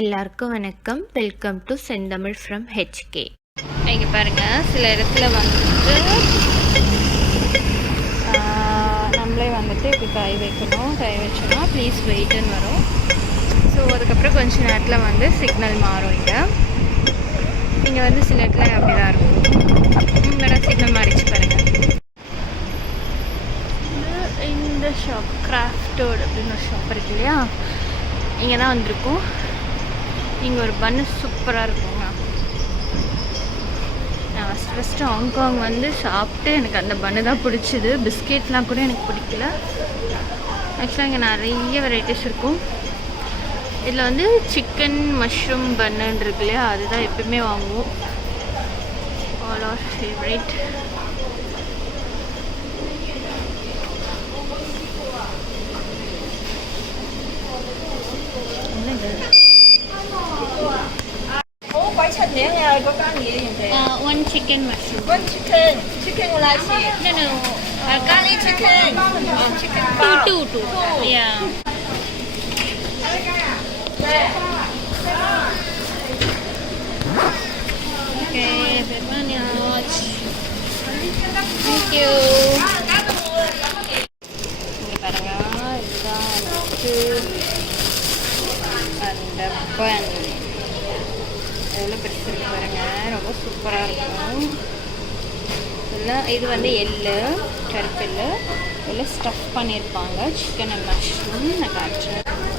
எல்லாருக்கும் வணக்கம். Welcome to செந்தமிழ் ஃப்ரம் HK. இங்கே பாருங்கள், சில இடத்துல வந்துட்டு நம்மளே வந்துட்டு இப்படி காய் வைக்கணும். காய் வச்சோன்னா ப்ளீஸ் வெயிட்டுன்னு வரும். ஸோ அதுக்கப்புறம் கொஞ்சம் நேரத்தில் வந்து சிக்னல் மாறும். இங்கே வந்து சில இடத்துல அப்படி தான் இருக்கும். மேடம் சிக்னல் மாறிச்சு பாருங்கள். இந்த ஷாப் கிராஃப்டோடு அப்படின்னு ஒரு ஷாப் இருக்கு இல்லையா, இங்கே தான் வந்திருக்கும். இங்கே ஒரு பன்னு சூப்பராக இருக்குங்க. நான் ஃபஸ்ட்டு ஹாங்காங் வந்து சாப்பிட்டு எனக்கு அந்த பன்னு தான் பிடிச்சிது. பிஸ்கெட்லாம் கூட எனக்கு பிடிக்கல. ஆக்சுவலாக இங்கே நிறைய வெரைட்டிஸ் இருக்கும். இதில் வந்து சிக்கன் மஷ்ரூம் பன்னுன்னு இருக்கு இல்லையா, அதுதான் எப்பவுமே வாங்குவோம். All are favourite. One chicken mushroom. One chicken. Chicken like it. No. Curry chicken. Chicken bar. Two. Yeah. Okay, very much. Thank you. இங்கே பாருங்க, இதுதான் அந்த பன். எவ்வளோ பெருசு இருக்கு பாருங்க, ரொம்ப சூப்பராக இருக்கும். இது வந்து எள்ளு, கருப்பு எள்ளு, இதில் ஸ்டஃப் பண்ணியிருப்பாங்க சிக்கன் அண்ட் மஷ்ரூம். நான் காட்டுறேன்.